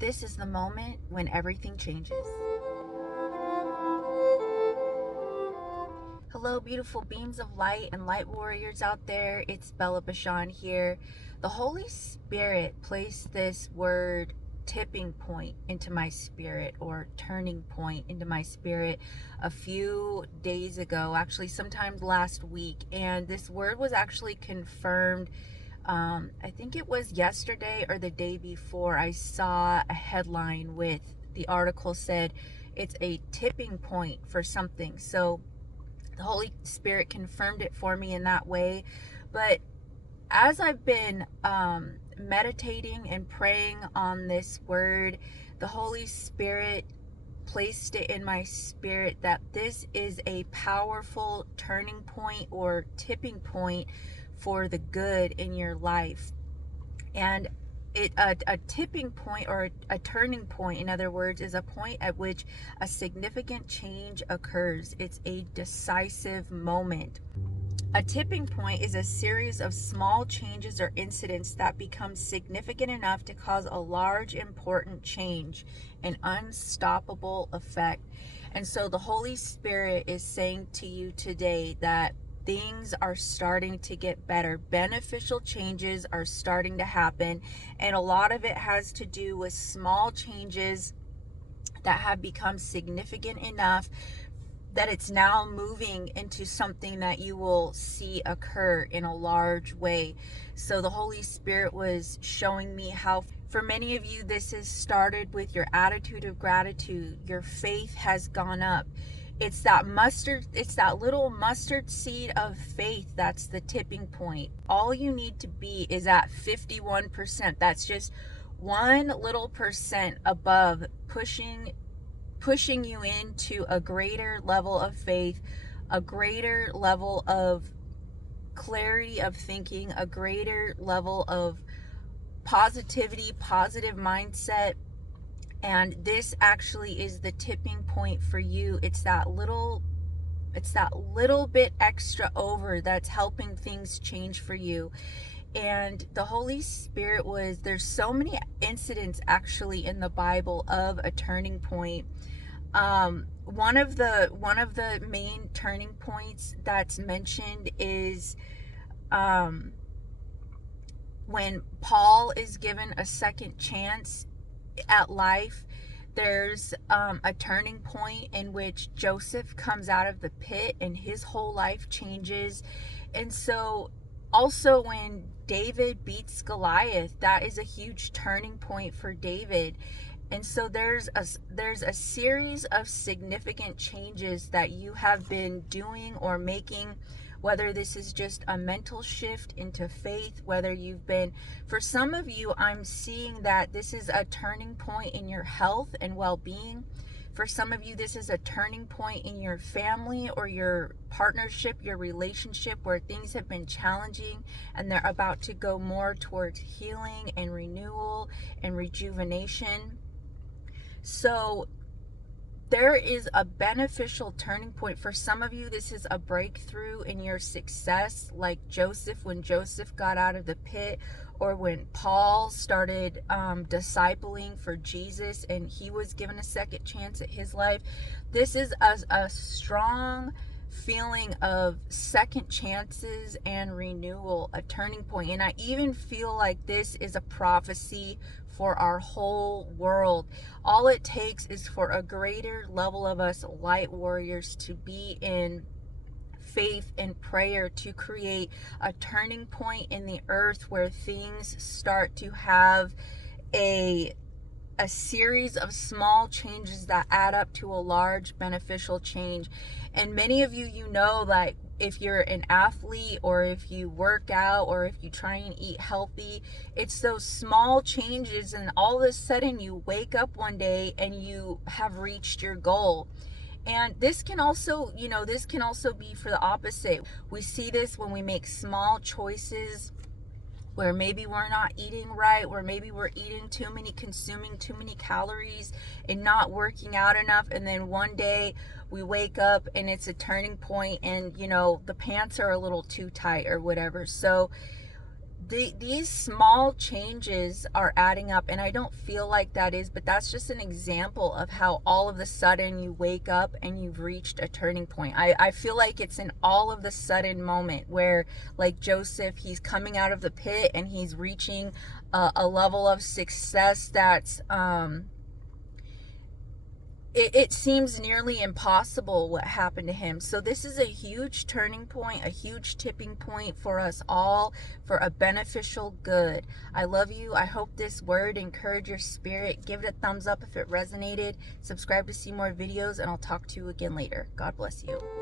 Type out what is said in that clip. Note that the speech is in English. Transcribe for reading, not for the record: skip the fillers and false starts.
This is the moment when everything changes. Hello, beautiful beams of light and light warriors out there. It's Bella Bashan here. The Holy Spirit placed this word tipping point into my spirit, or turning point into my spirit, a few days ago, actually sometime last week. And this word was actually confirmed. I think it was yesterday or the day before. I saw a headline with the article said it's a tipping point for something. So the Holy Spirit confirmed it for me in that way. But as I've been meditating and praying on this word, the Holy Spirit placed it in my spirit that this is a powerful turning point or tipping point for the good in your life. And a tipping point, or a turning point, in other words, is a point at which a significant change occurs. It's a decisive moment. A tipping point is a series of small changes or incidents that become significant enough to cause a large, important change, an unstoppable effect. And so the Holy Spirit is saying to you today that things are starting to get better. Beneficial changes are starting to happen. And a lot of it has to do with small changes that have become significant enough that it's now moving into something that you will see occur in a large way. So the Holy Spirit was showing me how, for many of you, this has started with your attitude of gratitude. Your faith has gone up. It's that little mustard seed of faith that's the tipping point. All you need to be is at 51%. That's just one little percent above, pushing you into a greater level of faith, a greater level of clarity of thinking, a greater level of positivity, positive mindset. And this actually is the tipping point for you. It's that little bit extra over that's helping things change for you. And the Holy Spirit there's so many incidents actually in the Bible of a turning point. One of the main turning points that's mentioned is when Paul is given a second chance at life. There's a turning point in which Joseph comes out of the pit and his whole life changes. And so also when David beats Goliath, that is a huge turning point for David. And so there's a series of significant changes that you have been doing or making, whether this is just a mental shift into faith, whether you've been, for some of you, I'm seeing that this is a turning point in your health and well-being. For some of you, this is a turning point in your family or your partnership, your relationship, where things have been challenging and they're about to go more towards healing and renewal and rejuvenation. So there is a beneficial turning point. For some of you, this is a breakthrough in your success, like Joseph, when Joseph got out of the pit, or when Paul started discipling for Jesus and he was given a second chance at his life. This is a strong feeling of second chances and renewal, a turning point. And I even feel like this is a prophecy for our whole world. All it takes is for a greater level of us light warriors to be in faith and prayer to create a turning point in the earth where things start to have a series of small changes that add up to a large beneficial change. And many of you, like, if you're an athlete or if you work out or if you try and eat healthy, it's those small changes, and all of a sudden you wake up one day and you have reached your goal. And this can also be for the opposite. We see this when we make small choices where maybe we're not eating right, where maybe we're consuming too many calories and not working out enough. And then one day we wake up and it's a turning point and, the pants are a little too tight or whatever. So these small changes are adding up, and I don't feel like that is, but that's just an example of how all of a sudden you wake up and you've reached a turning point. I feel like it's an all of the sudden moment where, like Joseph, he's coming out of the pit and he's reaching a level of success that's it seems nearly impossible what happened to him. So this is a huge turning point, a huge tipping point for us all, for a beneficial good. I love you. I hope this word encouraged your spirit. Give it a thumbs up if it resonated. Subscribe to see more videos, and I'll talk to you again later. God bless you.